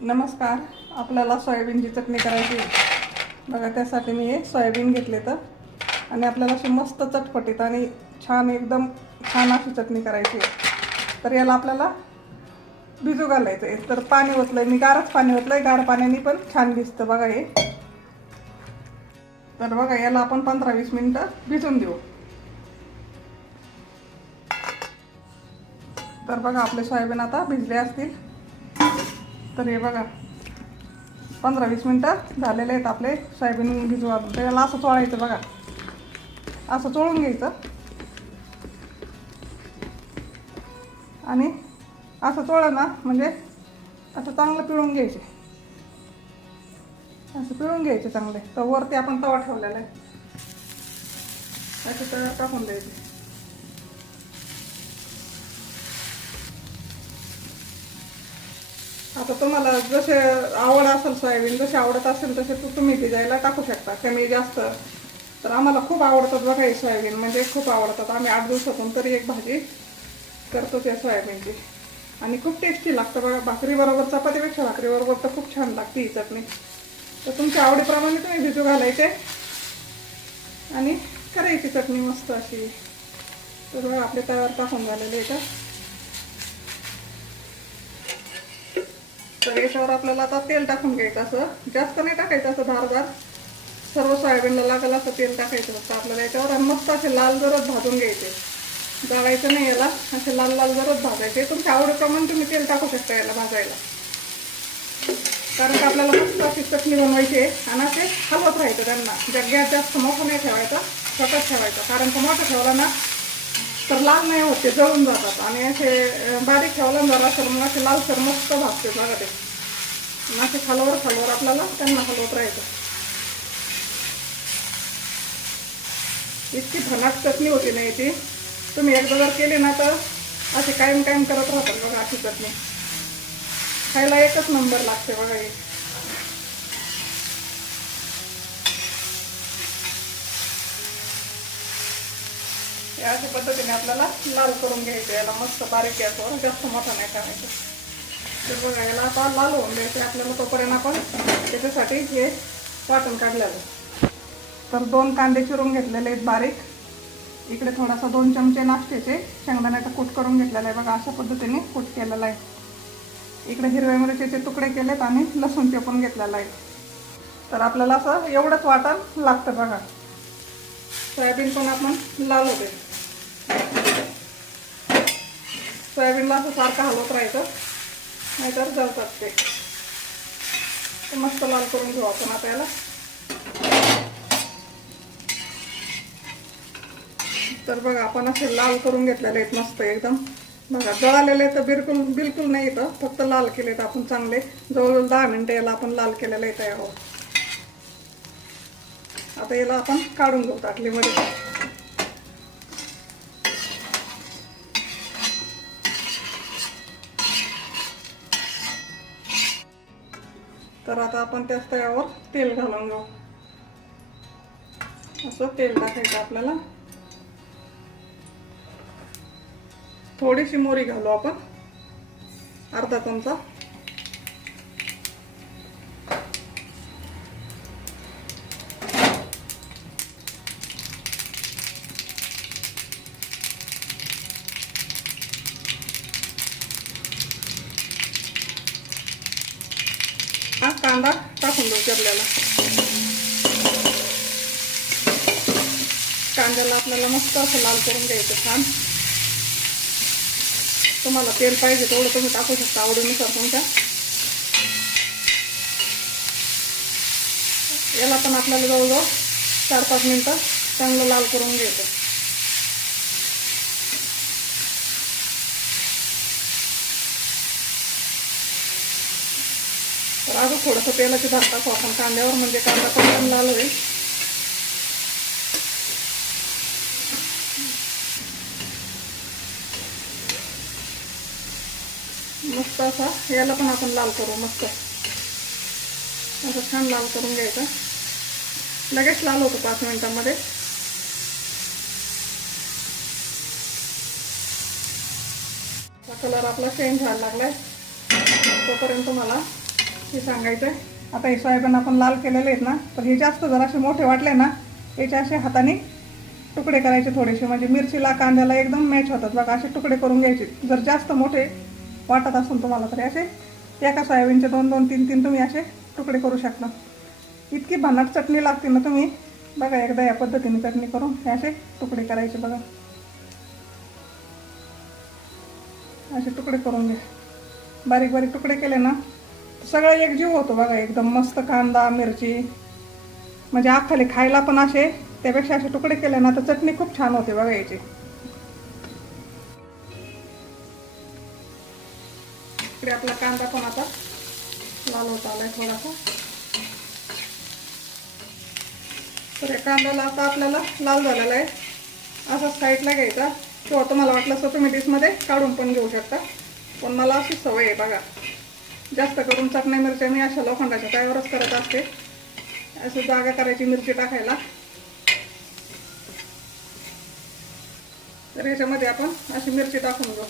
नमस्कार आपल्याला सोयाबीनची चटणी करायची. आहे. बघा त्यासाठी मी हे सोयाबीन घेतले तर. आणि आपल्याला अशी मस्त चटपटीत आणि छान एकदम छान अशी चटणी करायची आहे. तर याला आपल्याला भिजू घालायचं आहे. तर पाणी ओतलं आहे मी गारच पाणी ओतलं आहे गार पाण्याने पण छान भिजतं. बघा हे. तर बघा याला आपण पंधरा वीस मिनटं भिजून देऊ. तर बघा आपले सोयाबीन आता भिजले असतील. तर हे बघा. पंधरा वीस मिनटं झालेले आहेत आपले. सोयाबीन भिजवा त्याला असं चोळायचं बघा. असं चोळून घ्यायचं. आणि असं चोळलं ना म्हणजे असं चांगलं पिळून घ्यायचे. असं पिळून घ्यायचे चांगले. तर वरती आपण तवा ठेवलेला आहे. असं तव्यावर टाकून द्यायचे. आता तुम्हाला जसे आवड असेल सोयाबीन जसे आवडत असेल तसे तू तुम्ही भिजायला टाकू शकता. कमी जास्त. तर आम्हाला खूप आवडतात बघा हे सोयाबीन. म्हणजे खूप आवडतात. आम्ही आठ दिवसातून तरी एक भाजी करतो त्या सोयाबीनची. आणि खूप टेस्टी लागतं बघा. भाकरीबरोबर चपातीपेक्षा भाकरीबरोबर तर खूप छान लागते ही चटणी. तर तुमच्या आवडीप्रमाणे तुम्ही भिजू घालायचे आणि करायची चटणी मस्त अशी. तर बघा आपले तयार टाकून झालेले आहे का तर याच्यावर आपल्याला आता तेल टाकून घ्यायचं असं. जास्त नाही टाकायचं असं धारदार. सर्व सोयाबीनला लागेल असं तेल टाकायचं फक्त आपल्याला याच्यावर आणि मस्त असे लाल गरज भाजून घ्यायचे. जाळायचं नाही याला. असे लाल लाल गरज भाजायचे. तुमच्या आवडीप्रमाणे तुम्ही तेल टाकू शकता याला भाजायला. कारण की आपल्याला मस्त अशी चटणी बनवायची आहे. आणि असे हलवत राहायचं त्यांना. ज्या गॅस जास्त मोठं नाही ठेवायचा छोटाच ठेवायचा. कारण की मोठं ठेवला ना तर लाल नाही होते जळून जातात. आणि असे बारीक ठेवला जरा तर मग असे लालसर मस्त भाजते बघा ते. असे खालवर खालवर आपल्याला त्यांना हलवत राहायचं. इतकी भनाट चटणी होती ना ती तुम्ही एकदा जर केली ना तर असे कायम कायम करत राहतात बघा अशी चटणी. खायला एकच नंबर लागते बघा एक अशा पद्धतीने आपल्याला लाल करून घ्यायचं याला मस्त बारीक गॅसवर जास्त मोठा नाही करायचं. तर बघा याला आता लाल होऊन द्यायचं. आपल्याला तोपर्यंत आपण त्याच्यासाठी हे वाटण काढलेलं. तर दोन कांदे चिरून घेतलेले आहेत बारीक. इकडे थोडासा दोन चमचे नाश्त्याचे शेंगदाण्याचा कूट करून घेतलेला आहे. बघा अशा पद्धतीने कूट केलेला आहे. इकडे हिरव्या मिरचीचे तुकडे केलेत आणि लसूण चेपून घेतलेला आहे. तर आपल्याला असं एवढंच वाटण लागतं बघा. सोयाबीन पण आपण लाल होते. सोयाबीनला असं सारखं हलवत राहायचं. नाहीतर जळतात ते. मस्त लाल करून घेऊ आपण आता याला. तर बघा आपण असे लाल करून घेतलेले आहेत मस्त एकदम. बघा जळालेले तर बिलकुल बिलकुल नाही येतं. फक्त लाल केलेत आपण चांगले. जवळजवळ दहा मिनटं याला आपण लाल केलेलं आहे तयार आता याला आपण काढून घेऊ ताटलीमध्ये. तर आता आपण त्याच तव्यावर तेल घालून घेऊ. असं तेल टाकायचं आपल्याला. थोडीशी मोरी घालू आपण. अर्धा चमचा. कांदा टाकून द्यायचे आपल्याला कांद्याला आपल्याला मस्त असं लाल करून घ्यायचं छान. तुम्हाला तेल पाहिजे तेवढं तुम्ही टाकू शकता आवडीनुसार तुमच्या. याला पण आपल्याला जवळजवळ चार पाच मिनटं चांगलं लाल करून घ्यायचं. तर अजून थोडंसं तेलाची भात टाकू आपण. कांद्यावर म्हणजे कांदा पण लाल होईल. मस्त असा. याला पण आपण लाल करू मस्त. असं छान लाल करून घ्यायचं. लगेच लाल होतो पाच मिनिटांमध्ये. कलर आपला चेंज व्हायला लागलाय. तोपर्यंत मला हे सांगायचं आहे आता हे सोयाबीन आपण लाल केलेले आहेत ना तर हे जास्त जर असे मोठे वाटले ना याचे असे हाताने तुकडे करायचे थोडेसे. म्हणजे मिरचीला कांद्याला एकदम मॅच होतात बघा असे तुकडे करून घ्यायचे. जर जास्त मोठे वाटत असेल तुम्हाला तरी असे एका सोयाबीनचे दोन दोन तीन तीन तुम्ही असे तुकडे करू शकता. इतकी भन्नाट चटणी लागते ना तुम्ही. बघा एकदा या पद्धतीने चटणी करून हे असे तुकडे करायचे बघा. असे तुकडे करून घ्या. बारीक बारीक तुकडे केले ना सगळं एकजीव होतो बघा एकदम मस्त कांदा मिरची. म्हणजे अख्खाले खायला पण असे त्यापेक्षा असे तुकडे केले ना तर चटणी खूप छान होते बघा याची. इकडे आपला कांदा पण आता लाल होत आलाय थोडासा. तर या कांद्याला आता आपल्याला लाल झालेला आहे. असा साईडला घ्यायचा. किंवा तुम्हाला वाटलं असं तुम्ही डिशमध्ये काढून पण घेऊ शकता. पण मला अशी सवय आहे बघा. जास्त करून चटण्या मिरच्या मी अशा लोखंडाच्या त्यावरच करत असते. असं जागा करायची मिरची टाकायला. तर याच्यामध्ये आपण अशी मिरची टाकून घेऊ.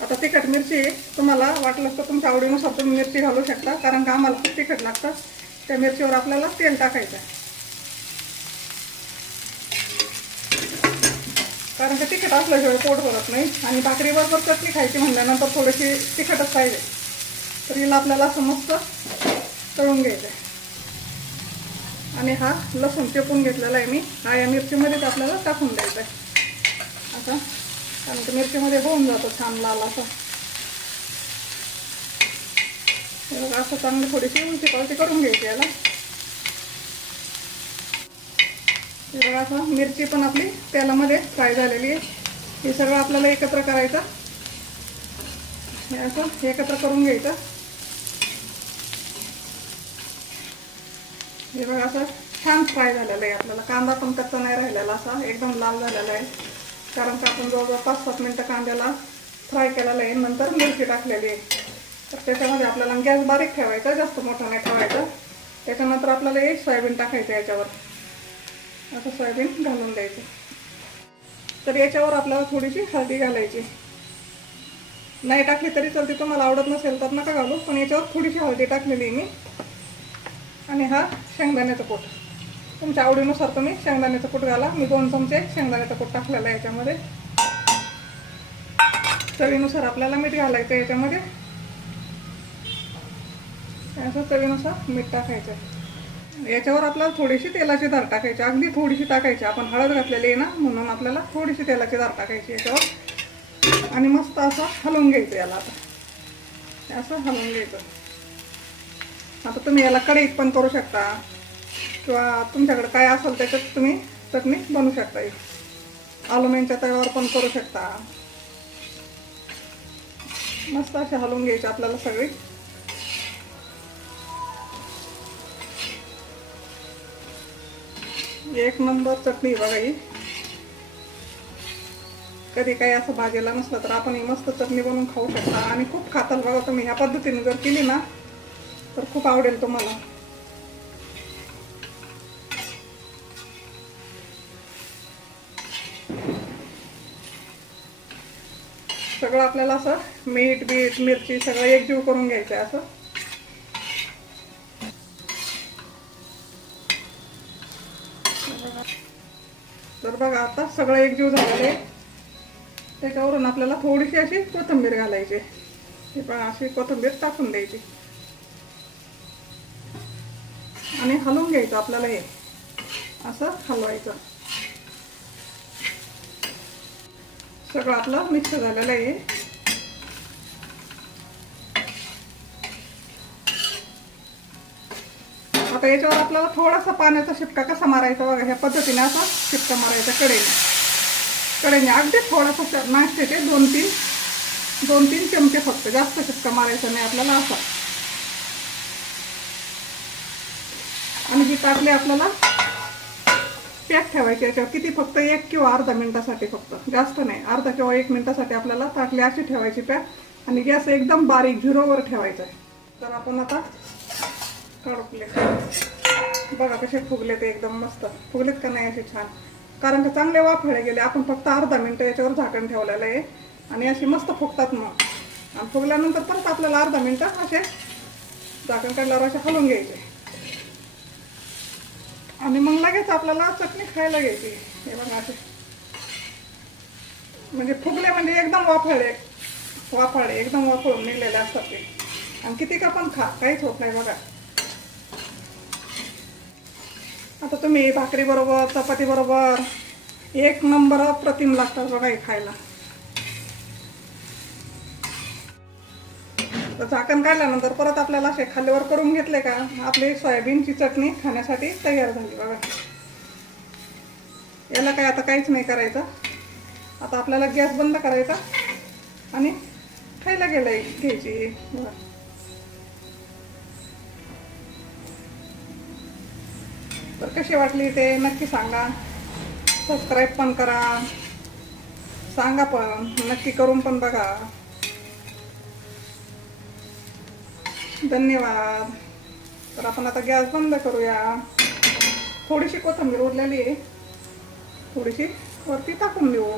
आता तिखट मिरची तुम्हाला वाटलं तर तुमच्या आवडीनुसार तुम्ही मिरची घालू शकता कारण का आम्हाला खूप तिखट लागतं. त्या मिरचीवर आपल्याला तेल टाकायचं आहे. कारण ते तिखट असल्याशिवाय पोट भरत नाही आणि भाकरीबरोबर चटणी खायची म्हणल्यानंतर थोडीशी तिखटच पाहिजे. तर हिला आपल्याला असं मस्त तळून घ्यायचं आहे. आणि हा लसूण चेपून घेतलेला आहे मी. हा या मिरचीमध्येच आपल्याला टाकून द्यायचा आहे. आता कारण की मिरचीमध्ये होऊन जातो छान लाल असं. असं चांगली थोडीशी उलटी पालटी करून घ्यायची याला. बघा असं मिरची पण आपली तेलामध्ये फ्राय झालेली आहे. हे सगळं आपल्याला एकत्र करायचं. हे असं एकत्र करून घ्यायचं. हे बघा असं छान फ्राय झालेलं आहे आपल्याला. कांदा पण कच्चा नाही राहिलेला असा एकदम लाल झालेला आहे. कारण का आपण जवळजवळ पाच सात मिनटं कांद्याला फ्राय केलेला आहे. नंतर मिरची टाकलेली आहे. तर त्याच्यामध्ये आपल्याला गॅस बारीक ठेवायचा जास्त मोठा नाही ठेवायचा. त्याच्यानंतर आपल्याला एक सोयाबीन टाकायचं याच्यावर. असं सोयाबीन घालून द्यायचं. तर याच्यावर आपल्याला थोडीशी हळदी घालायची. नाही टाकली तरी चालते. तुम्हाला आवडत नसेल तर नका घालू. पण याच्यावर थोडीशी हळदी टाकलेली आहे मी. आणि हा शेंगदाण्याचं पोट तुमच्या आवडीनुसार तुम्ही शेंगदाण्याचं कूट घाला. मी दोन चमचे शेंगदाण्याचं कूट टाकलेलं आहे याच्यामध्ये. चवीनुसार आपल्याला मीठ घालायचं याच्यामध्ये. असं चवीनुसार मीठ टाकायचं याच्यावर आपल्याला थोडीशी तेलाची धार टाकायची. अगदी थोडीशी टाकायची. आपण हळद घातलेली आहे ना म्हणून आपल्याला थोडीशी तेलाची धार टाकायची याच्यावर. आणि मस्त असं हलवून घ्यायचं याला आता. असं हलवून घ्यायचं. आता तुम्ही याला कढईत पण करू शकता. किंवा तुमच्याकडे काय असेल त्याच्यात तुम्ही चटणी बनवू शकता. आलुमेनच्या तव्यावर पण करू शकता. मस्त असे हलवून घ्यायचे आपल्याला सगळी. एक नंबर चटणी बघा ही. कधी काही असं भाजीला नसलं तर आपण ही मस्त चटणी बनवून खाऊ शकता. आणि खूप खाताल बघा तुम्ही. ह्या पद्धतीने जर केली ना तर खूप आवडेल तुम्हाला. सगळं आपल्याला असं मीठ बीट मिरची सगळं एकजीव करून घ्यायचं आहे असं. तर बघा आता सगळं एकजीव झालेलं आहे. त्याच्यावरून आपल्याला थोडीशी अशी कोथिंबीर घालायची. ही पण अशी कोथिंबीर टाकून द्यायची. आणि हलवून घ्यायचं आपल्याला हे. असं हलवायचं. सगळं आपलं मिक्स झालेलं आहे. आता याच्यावर आपल्याला थोडासा पाण्याचा शिपका कसा मारायचा बघा ह्या पद्धतीने असा शिपका मारायचा कडेने कडेने अगदी थोडासा नाश्त्याचे दोन तीन दोन तीन चमचे फक्त. जास्त शिपका मारायचा नाही आपल्याला असा आणि जी टाकले आपल्याला पॅक ठेवायचे याच्यावर. किती फक्त एक किंवा अर्धा मिनटासाठी फक्त. जास्त नाही. अर्धा किंवा एक मिनटासाठी आपल्याला ताटली अशी ठेवायची पॅक. आणि गॅस एकदम बारीक झिरोवर ठेवायचा आहे. तर आपण आता काढू बघा कसे फुगले ते एकदम मस्त. फुगलेत का नाही असे छान. कारण का चांगले वाफळे गेले. आपण फक्त अर्धा मिनटं याच्यावर झाकण ठेवलेलं आहे. आणि अशी मस्त फुगतात मग. आणि फुगल्यानंतर परत आपल्याला अर्धा मिनटं असे झाकण काढल्यावर असे हलवून घ्यायचे. आणि मग लगेच आपल्याला चटणी खायला घ्यायची हे बघा असे म्हणजे फुगले म्हणजे एकदम वाफळे वाफाळे एकदम वाफळून निघलेले असतात ते. आणि किती का पण खा काहीच होत नाही बघा. आता तुम्ही भाकरी बरोबर चपाती बरोबर एक नंबर अप्रतिम लागतात बघा हे खायला. तर झाकण काढल्यानंतर परत आपल्याला असे खाल्ल्यावर करून घेतले का? आपली सोयाबीनची चटणी खाण्यासाठी तयार झाली बघा. याला काय आता काहीच नाही करायचं. आता आपल्याला गॅस बंद करायचा आणि खायला गेलं घ्यायची. बघा. तर कशी वाटली ते नक्की सांगा. सबस्क्राईब पण करा. सांगा पण. नक्की करून पण बघा. धन्यवाद. तर आपण आता गॅस बंद करूया. थोडीशी कोथंबीर उरलेली आहे. थोडीशी वरती टाकून देऊ.